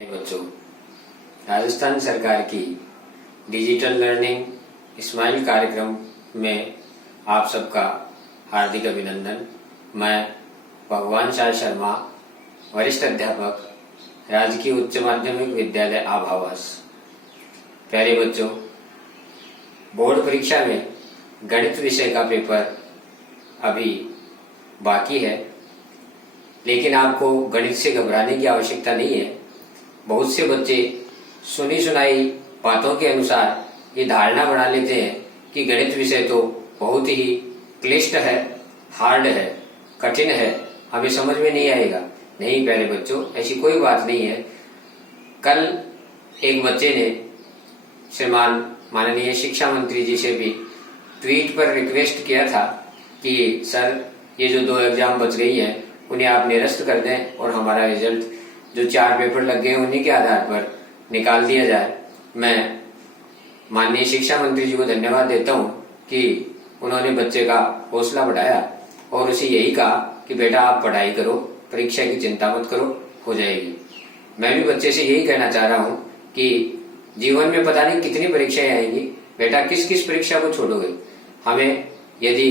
बच्चों, राजस्थान सरकार की डिजिटल लर्निंग स्माइल कार्यक्रम में आप सबका हार्दिक अभिनंदन। मैं भगवान शाह शर्मा, वरिष्ठ अध्यापक, राजकीय उच्च माध्यमिक विद्यालय आभावास। प्यारे बच्चों, बोर्ड परीक्षा में गणित विषय का पेपर अभी बाकी है, लेकिन आपको गणित से घबराने की आवश्यकता नहीं है। बहुत से बच्चे सुनी सुनाई बातों के अनुसार ये धारणा बना लेते हैं कि गणित विषय तो बहुत ही क्लिष्ट है, हार्ड है, कठिन है, हमें समझ में नहीं आएगा। नहीं प्यारे बच्चों, ऐसी कोई बात नहीं है। कल एक बच्चे ने श्रीमान माननीय शिक्षा मंत्री जी से भी ट्वीट पर रिक्वेस्ट किया था कि सर, ये जो 2 एग्जाम बच गई हैं उन्हें आप निरस्त कर दें और हमारा रिजल्ट जो 4 पेपर लग गए उन्हीं के आधार पर निकाल दिया जाए। मैं माननीय शिक्षा मंत्री जी को धन्यवाद देता हूं कि उन्होंने बच्चे का हौसला बढ़ाया और उसे यही कहा कि बेटा आप पढ़ाई करो, परीक्षा की चिंता मत करो, हो जाएगी। मैं भी बच्चे से यही कहना चाह रहा हूं कि जीवन में पता नहीं कितनी परीक्षाएं आएंगी, बेटा किस किस परीक्षा को छोड़ोगे। हमें यदि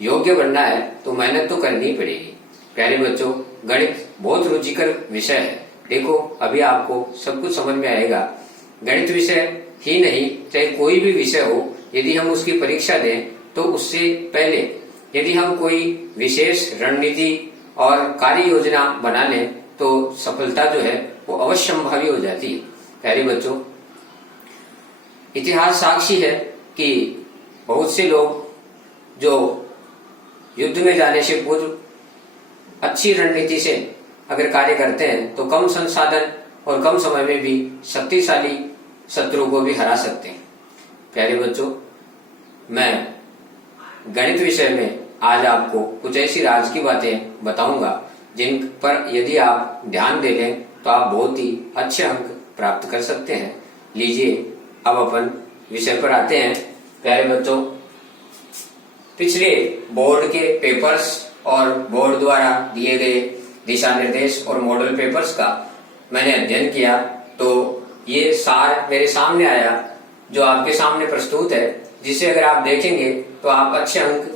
योग्य बनना है तो मेहनत तो करनी ही पड़ेगी। प्यारे बच्चों, गणित बहुत रुचिकर विषय है। देखो, अभी आपको सब कुछ समझ में आएगा। गणित विषय ही नहीं, चाहे कोई भी विषय हो, यदि हम उसकी परीक्षा दें तो उससे पहले यदि हम कोई विशेष रणनीति और कार्य योजना बना लें तो सफलता जो है वो अवश्यंभावी हो जाती है। प्यारे बच्चों, इतिहास साक्षी है कि बहुत से लोग जो युद्ध में जाने से पूर्व अच्छी रणनीति से अगर कार्य करते हैं तो कम संसाधन और कम समय में भी शक्तिशाली शत्रु को भी हरा सकते हैं। प्यारे बच्चों, मैं गणित विषय में आज आपको कुछ ऐसी राज की बातें बताऊंगा जिन पर यदि आप ध्यान दे लें तो आप बहुत ही अच्छे अंक प्राप्त कर सकते हैं। लीजिए, अब अपन विषय पर आते हैं। प्यारे बच्चों, पिछले बोर्ड के पेपर्स और बोर्ड द्वारा दिए गए दिशा निर्देश और मॉडल पेपर्स का मैंने अध्ययन किया तो ये सार मेरे सामने आया जो आपके सामने प्रस्तुत है, जिसे अगर आप देखेंगे तो आप अच्छे अंक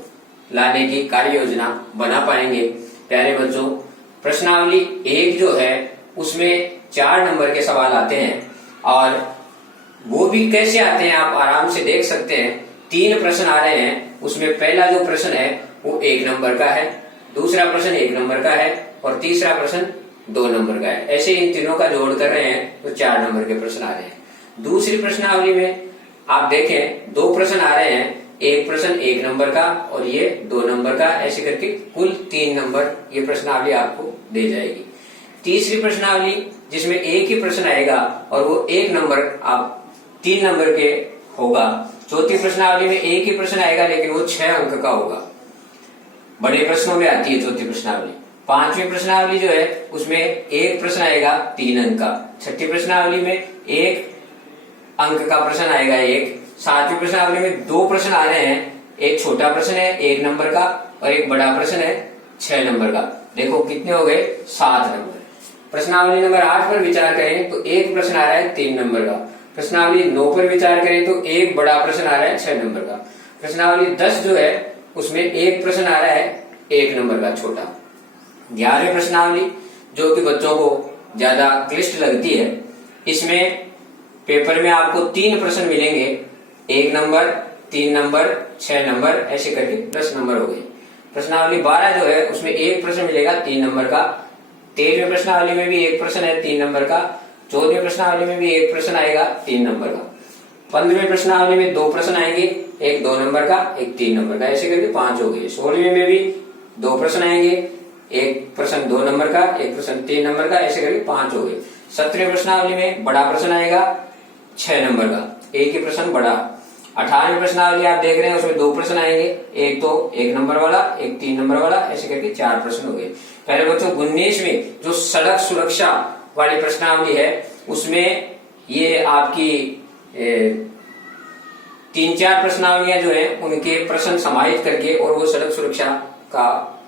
लाने की कार्य योजना बना पाएंगे। प्यारे बच्चों, प्रश्नावली 1 जो है उसमें 4 नंबर के सवाल आते हैं और वो भी कैसे आते हैं आप आराम से देख सकते हैं। 3 प्रश्न आ रहे हैं, उसमें पहला जो प्रश्न है वो 1 नंबर का है, दूसरा प्रश्न 1 नंबर का है और तीसरा प्रश्न 2 नंबर का है। ऐसे इन तीनों का जोड़ कर रहे हैं तो 4 नंबर के प्रश्न आ रहे हैं। दूसरी प्रश्नावली में आप देखें 2 प्रश्न आ रहे हैं, एक प्रश्न 1 नंबर का और ये 2 नंबर का, ऐसे करके कुल 3 नंबर ये प्रश्नावली आपको दे जाएगी। तीसरी प्रश्नावली जिसमें एक ही प्रश्न आएगा और वो 1 नंबर आप 3 नंबर के होगा। चौथी प्रश्नावली में एक ही प्रश्न आएगा लेकिन वो 6 अंक का होगा। बड़े प्रश्नों में आती है चौथी प्रश्नावली। 5वीं प्रश्नावली जो है उसमें एक प्रश्न आएगा 3 अंक का। 6ठी प्रश्नावली में 1 अंक का प्रश्न आएगा 1। 7वीं प्रश्नावली में 2 प्रश्न आ रहे हैं, एक छोटा प्रश्न है 1 नंबर का और एक बड़ा प्रश्न है 6 नंबर का। देखो कितने हो गए, 7 नंबर। प्रश्नावली नंबर 8 पर विचार करें तो एक प्रश्न आ रहा है 3 नंबर का। प्रश्नावली 9 पर विचार करें तो एक बड़ा प्रश्न आ रहा है 6 नंबर का। प्रश्नावली 10 जो है उसमें एक प्रश्न आ रहा है 1 नंबर का छोटा। 11वीं प्रश्नावली जो कि बच्चों को ज्यादा क्लिष्ट लगती है, इसमें पेपर में आपको 3 प्रश्न मिलेंगे, 1 नंबर, 3 नंबर, 6 नंबर, ऐसे करके 10 नंबर हो गए। प्रश्नावली 12 जो है उसमें एक प्रश्न मिलेगा 3 नंबर का। 13वीं प्रश्नावली में भी एक प्रश्न है 3 नंबर का। 14वीं प्रश्नावली में भी एक प्रश्न आएगा 3 नंबर का। 15वीं प्रश्नावली में 2 प्रश्न आएंगे, एक 2 नंबर का, एक 3 नंबर का, ऐसे करके 5 हो गए। 16वीं में भी 2 प्रश्न आएंगे, एक प्रश्न 2 नंबर का, एक प्रश्न 3 नंबर का, ऐसे करके 5 हो गए। 17वीं प्रश्नावली में बड़ा प्रश्न आएगा 6 नंबर का, एक ही प्रश्न बड़ा। 18वीं प्रश्नावली आप देख रहे हैं उसमें 2 प्रश्न आएंगे, एक तो 1 नंबर वाला, एक 3 नंबर वाला, ऐसे करके 4 प्रश्न हो गए। पहले बच्चों 19वीं जो सड़क सुरक्षा वाली प्रश्नावली है उसमें ये आपकी 3-4 प्रश्नावलियां जो है उनके प्रश्न समाहित करके और वो सड़क सुरक्षा का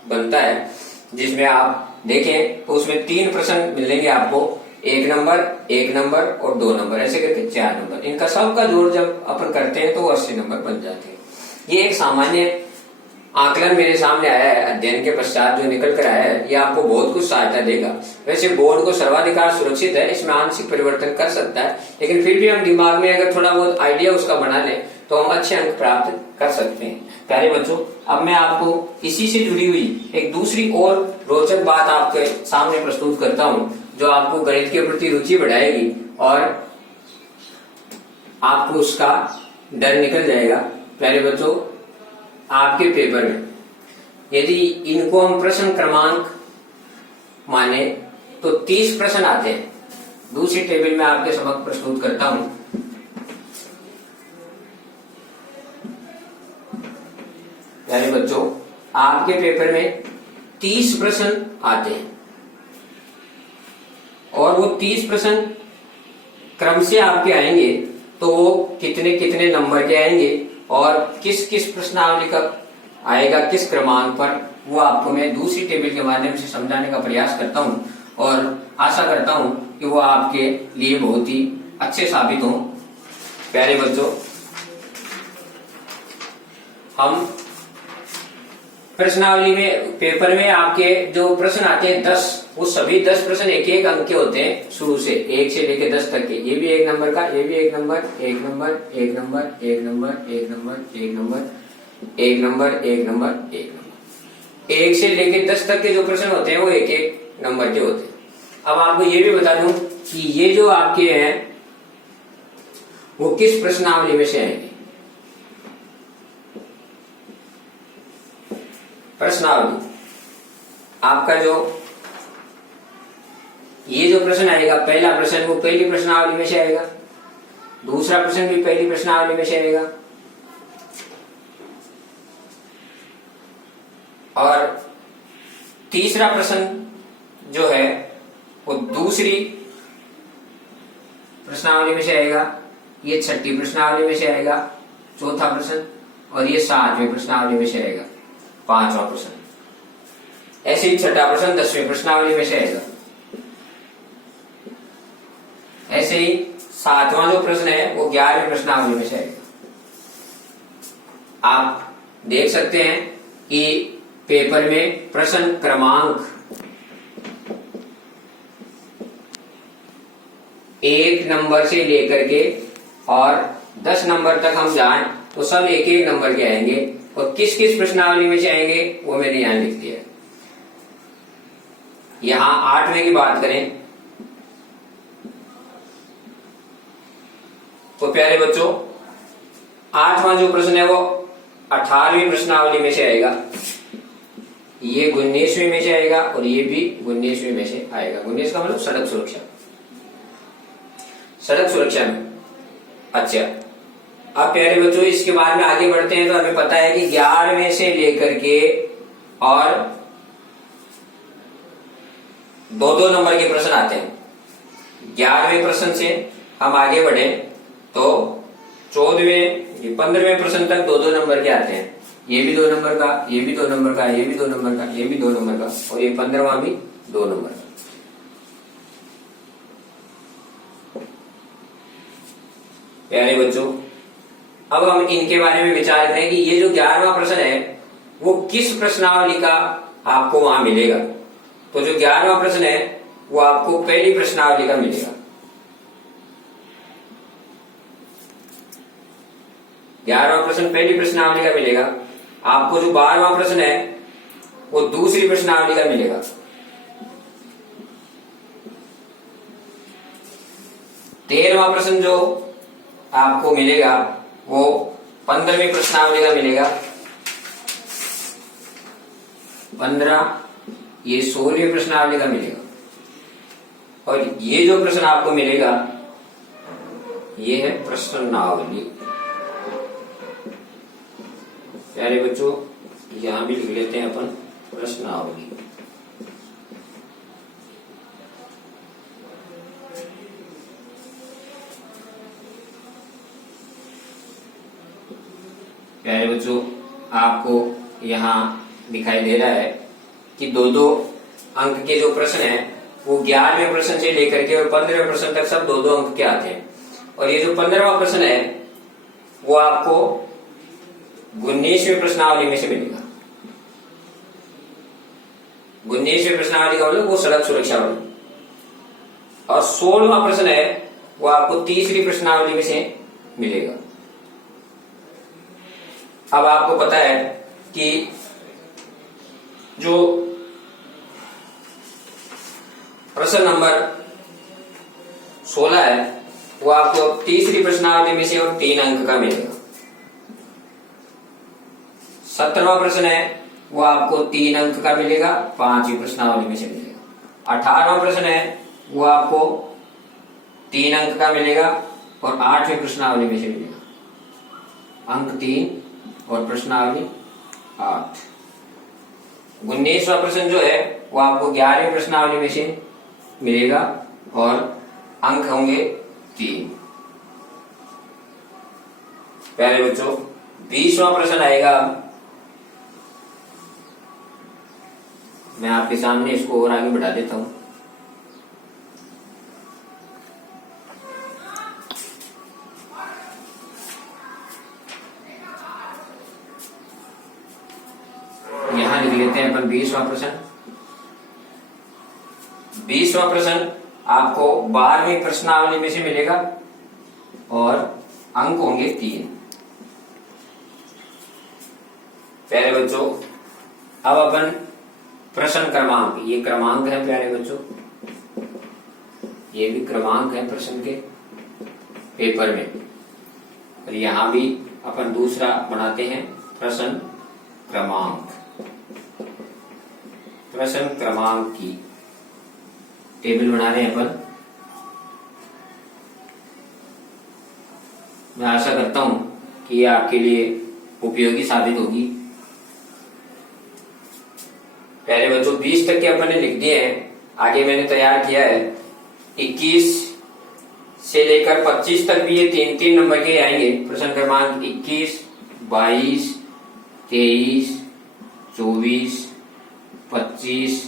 बनता है, जिसमें आप देखें तो उसमें 3 प्रश्न मिलेंगे आपको। एक नंबर और 2 नंबर, ऐसे करके 4 नंबर। इनका सबका जोड़ जब अपन करते हैं तो वो 80 नंबर बन जाते हैं। ये एक सामान्य आकलन मेरे सामने आया है, अध्ययन के पश्चात जो निकल कर आया है, ये आपको बहुत कुछ सहायता देगा। वैसे बोर्ड को सर्वाधिकार सुरक्षित है, इसमें आंशिक परिवर्तन कर सकता है, लेकिन फिर भी हम दिमाग में अगर थोड़ा बहुत आइडिया उसका बना लें तो हम अच्छे अंक प्राप्त कर सकते हैं। प्यारे बच्चों, अब मैं आपको इसी से जुड़ी हुई एक दूसरी और रोचक बात आपके सामने प्रस्तुत करता हूं, जो आपको गणित के प्रति रुचि बढ़ाएगी और आपको उसका डर निकल जाएगा। प्यारे बच्चों, आपके पेपर में यदि इनको हम प्रश्न क्रमांक माने तो 30 प्रश्न आते हैं। दूसरी टेबल में आपके समक्ष प्रस्तुत करता हूं। प्यारे बच्चों, आपके पेपर में 30 प्रश्न आते हैं और वो 30 प्रश्न क्रम से आपके आएंगे, तो वो कितने कितने नंबर के आएंगे और किस किस प्रश्नावली का आएगा, किस क्रमांक पर, वो आपको मैं दूसरी टेबल के माध्यम से समझाने का प्रयास करता हूं और आशा करता हूं कि वो आपके लिए बहुत ही अच्छे साबित हों। प्यारे बच्चों, हम प्रश्नावली में पेपर में आपके जो प्रश्न आते हैं 10, वो सभी 10 प्रश्न एक एक अंक के होते हैं, शुरू से 1 से लेकर 10 तक के। ये भी 1 नंबर का, ये भी 1 number, 1 number, 1 number, 1 number, 1 number, 1 number, 1 number, 1 number, 1 number. 1 से लेकर 10 तक के जो प्रश्न होते हैं वो एक एक नंबर के होते हैं। अब आपको ये भी बता दूं कि ये जो आपके हैं वो किस प्रश्नावली में से आएंगे। प्रश्नावली आपका जो ये जो प्रश्न आएगा, पहला प्रश्न वो पहली प्रश्नावली में से आएगा, दूसरा प्रश्न भी पहली प्रश्नावली में से आएगा और तीसरा प्रश्न जो है वो दूसरी प्रश्नावली में से आएगा, ये छठी प्रश्नावली में से आएगा, चौथा प्रश्न, और ये 7वें प्रश्नावली में से आएगा, 5वां प्रश्न। ऐसे ही छठा प्रश्न 10वें प्रश्नावली में से आएगा। ऐसे ही 7वां जो प्रश्न है वो 11वें प्रश्नावली में से आएगा। आप देख सकते हैं कि पेपर में प्रश्न क्रमांक 1 नंबर से लेकर के और 10 नंबर तक हम जाएं तो सब एक एक नंबर के आएंगे और किस किस प्रश्नावली में से आएंगे वो मैंने यहां लिख दिया है। यहां 8वें की बात करें तो प्यारे बच्चों 8वां जो प्रश्न है वो 18वीं प्रश्नावली में से आएगा, ये 19वीं में से आएगा और ये भी 19वीं में से आएगा। 19 का मतलब सड़क सुरक्षा, सड़क सुरक्षा में। अच्छा, अब प्यारे बच्चों इसके बाद में आगे बढ़ते हैं तो हमें पता है कि 11वें से लेकर के और 2-2 नंबर के प्रश्न आते हैं। 11वें प्रश्न से हम आगे बढ़े तो 14वें 15वें प्रश्न तक 2-2 नंबर के आते हैं। ये भी 2 नंबर का, ये भी 2 नंबर का, ये भी 2 नंबर का, ये भी 2 नंबर का और ये 15वां भी 2 नंबर का। प्यारे बच्चों, अब हम इनके बारे में विचार करें कि ये जो 11वां प्रश्न है वो किस प्रश्नावली का आपको वहां मिलेगा। तो जो 11वां प्रश्न है वो आपको पहली प्रश्नावली का मिलेगा। 11वां प्रश्न पहली प्रश्नावली का मिलेगा। आपको जो 12वां प्रश्न है वो दूसरी प्रश्नावली का मिलेगा। 13वां प्रश्न जो आपको मिलेगा वो 15वीं प्रश्नावली का मिलेगा। 15 ये 16वीं प्रश्नावली का मिलेगा और ये जो प्रश्न आपको मिलेगा ये है प्रश्नावली। प्यारे बच्चों, यहां भी लिख लेते हैं अपन प्रश्नावली। प्यारे बच्चों, आपको यहाँ दिखाई दे रहा है कि 2-2 अंक के जो प्रश्न हैं वो 11वें प्रश्न से लेकर के और 15वें प्रश्न तक सब 2-2 अंक के आते हैं। और ये जो 15वां प्रश्न है वो आपको 19वें प्रश्नावली में से मिलेगा। 19वें प्रश्नावली का मतलब वो सड़क सुरक्षा वाली। और 16वां प्रश्न है वो आपको 3री प्रश्नावली में से मिलेगा। अब आपको पता है कि जो प्रश्न नंबर 16 है वो आपको 3री प्रश्नावली में से और 3 अंक का मिलेगा। 17वां प्रश्न है वो आपको 3 अंक का मिलेगा, 5वीं प्रश्नावली में से मिलेगा। 18वां प्रश्न है वो आपको 3 अंक का मिलेगा और 8वीं प्रश्नावली में से मिलेगा। अंक 3 और प्रश्नावली 8। 19वां प्रश्न जो है वो आपको 11वीं प्रश्नावली में से मिलेगा और अंक होंगे 3। प्यारे बच्चों, 20वां प्रश्न आएगा। मैं आपके सामने इसको और आगे बढ़ा देता हूं। यहां लिख लेते हैं अपन 20वां प्रश्न। 20वां प्रश्न आपको 12वीं प्रश्नावली में से मिलेगा और अंक होंगे 3। प्यारे बच्चों, अब अपन प्रश्न क्रमांक, ये क्रमांक है प्यारे बच्चों, ये भी क्रमांक है प्रश्न के पेपर में। और यहां भी अपन दूसरा बनाते हैं प्रश्न क्रमांक। प्रश्न क्रमांक की टेबल बना रहे हैं अपन। मैं आशा करता हूं कि ये आपके लिए उपयोगी साबित होगी। पहले बच्चों 20 तक के अपन ने लिख दिए हैं। आगे मैंने तैयार किया है 21 से लेकर 25 तक भी ये 3-3 नंबर के आएंगे। प्रश्न क्रमांक 21, 22, 23, 24, 25,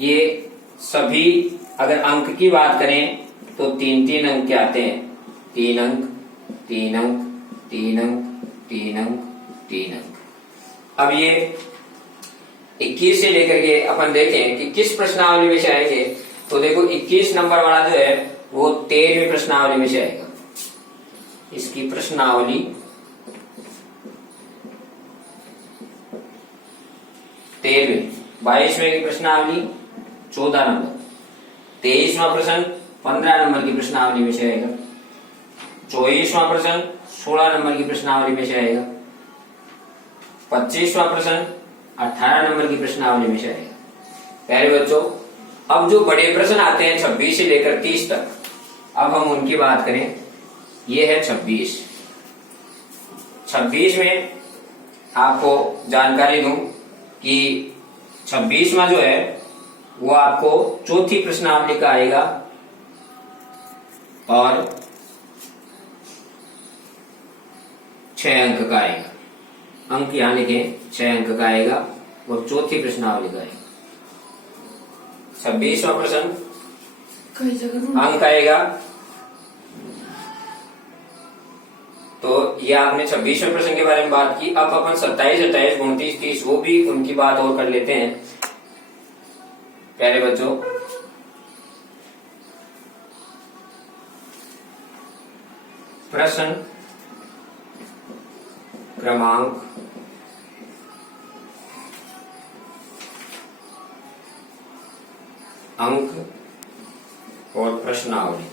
ये सभी अगर अंक की बात करें तो 3-3 अंक के आते हैं। 3 अंक, 3 अंक, 3 अंक, 3 अंक, 3 अंक। अब ये 21 से लेकर के अपन देखें कि किस प्रश्नावली में से आएंगे। तो देखो 21 नंबर वाला जो है वो 13वीं प्रश्नावली में से आएगा। इसकी प्रश्नावली 13वीं। 22वें की प्रश्नावली 14 नंबर। 23वां प्रश्न 15 नंबर की प्रश्नावली में से आएगा। 24वां प्रश्न 16 नंबर की प्रश्नावली में से आएगा। 25वां प्रश्न 18 नंबर की प्रश्नावली में से आएगा। प्यारे बच्चों, अब जो बड़े प्रश्न आते हैं 26 से लेकर 30 तक, अब हम उनकी बात करें। ये है 26। 26 में आपको जानकारी दूं कि 26वां जो है वो आपको चौथी प्रश्नावली का आएगा और 6 अंक का आएगा। अंक यहां लिखे 6 अंक का आएगा और चौथी प्रश्नावली का आएगा। 26वां प्रश्न अंक आएगा। तो ये आपने 26वें प्रश्न के बारे में बात की। अब अपन 27, 28, 29, 30 वो भी उनकी बात और कर लेते हैं। प्यारे बच्चों, प्रश्न क्रमांक अंक और प्रश्नावली।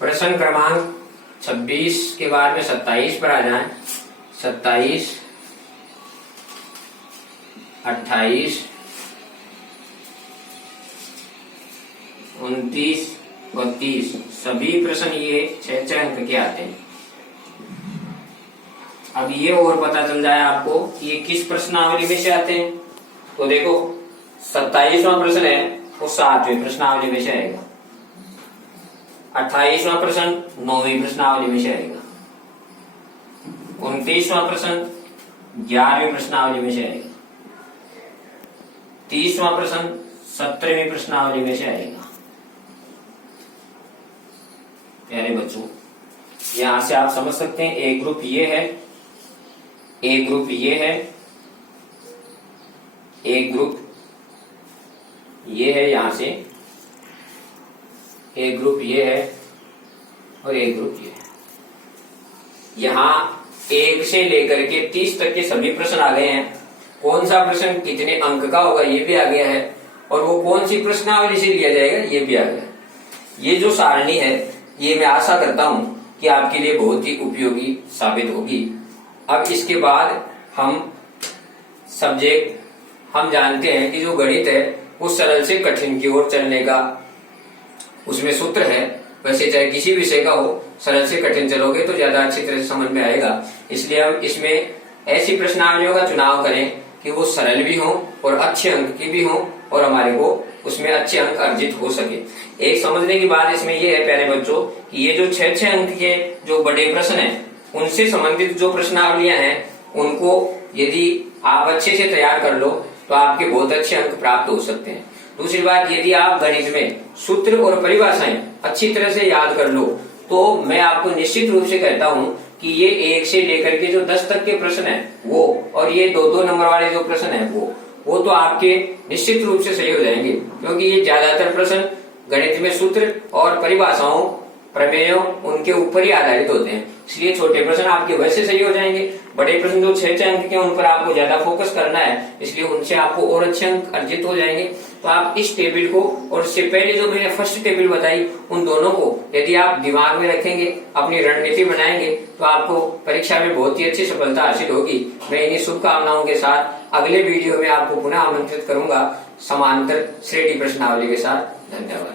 प्रश्न क्रमांक 26 के बाद में 27 पर आ जाएं। 27, 28, 29 और 30 सभी प्रश्न ये 6 अंक के आते हैं। अब ये और पता चल जाए आपको कि ये किस प्रश्नावली में से आते हैं। तो देखो 27वां प्रश्न है वो 7वीं प्रश्नावली में से आएगा। 28वां प्रश्न 9वीं प्रश्नावली में से आएगा। 29वां प्रश्न 11वीं प्रश्नावली में से आएगा। 30वां प्रश्न 17वीं प्रश्नावली में से आएगा। प्यारे बच्चों, यहां से आप समझ सकते हैं ए ग्रुप ये है, ए ग्रुप ये है, ए ग्रुप ये है, यहां से ए ग्रुप ये है और ए ग्रुप ये है। यहां 1 से लेकर के 30 तक के सभी प्रश्न आ गए हैं। कौन सा प्रश्न कितने अंक का होगा ये भी आ गया है, और वो कौन सी प्रश्नावली से लिया जाएगा ये भी आ गया। ये जो सारणी है ये मैं आशा करता हूं कि आपके लिए बहुत ही उपयोगी साबित होगी। अब इसके बाद हम जानते हैं कि जो गणित है वो सरल से कठिन की ओर चलने का उसमें सूत्र है। वैसे चाहे किसी विषय का हो, सरल से कठिन चलोगे तो ज्यादा अच्छी तरह से समझ में आएगा। इसलिए हम इसमें ऐसी प्रश्नावलियों का चुनाव करें कि वो सरल भी हो और अच्छे अंक की भी हो और हमारे को उसमें अच्छे अंक अर्जित हो सके। एक समझने की बात इसमें ये है प्यारे बच्चों कि ये जो 6-6 अंक के जो बड़े प्रश्न हैं उनसे संबंधित जो प्रश्नावलियां हैं उनको यदि आप अच्छे से तैयार कर लो तो आपके बहुत अच्छे अंक प्राप्त हो सकते हैं। दूसरी बात, यदि आप गणित में सूत्र और परिभाषाएं अच्छी तरह से याद कर लो तो मैं आपको निश्चित रूप से कहता हूं कि ये 1 से लेकर के जो 10 तक के प्रश्न है वो, और ये 2-2 नंबर वाले जो प्रश्न है वो तो आपके निश्चित रूप से सही हो जाएंगे, क्योंकि ये ज्यादातर प्रश्न गणित में सूत्र और परिभाषाओं, प्रमेयों उनके ऊपर ही आधारित होते हैं। इसलिए छोटे प्रश्न आपके वैसे सही हो जाएंगे। बड़े प्रश्न जो 6-6 अंक के उन पर आपको ज्यादा फोकस करना है, इसलिए उनसे आपको और अच्छे अंक अर्जित हो जाएंगे। तो आप इस टेबल को और इससे पहले जो मैंने फर्स्ट टेबल बताई उन दोनों को यदि आप दिमाग में रखेंगे, अपनी रणनीति बनाएंगे तो आपको परीक्षा में बहुत ही अच्छी सफलता हासिल होगी। मैं इन्हीं शुभकामनाओं के साथ अगले वीडियो में आपको पुनः आमंत्रित करूंगा समांतर श्रेणी प्रश्नावली के साथ। धन्यवाद।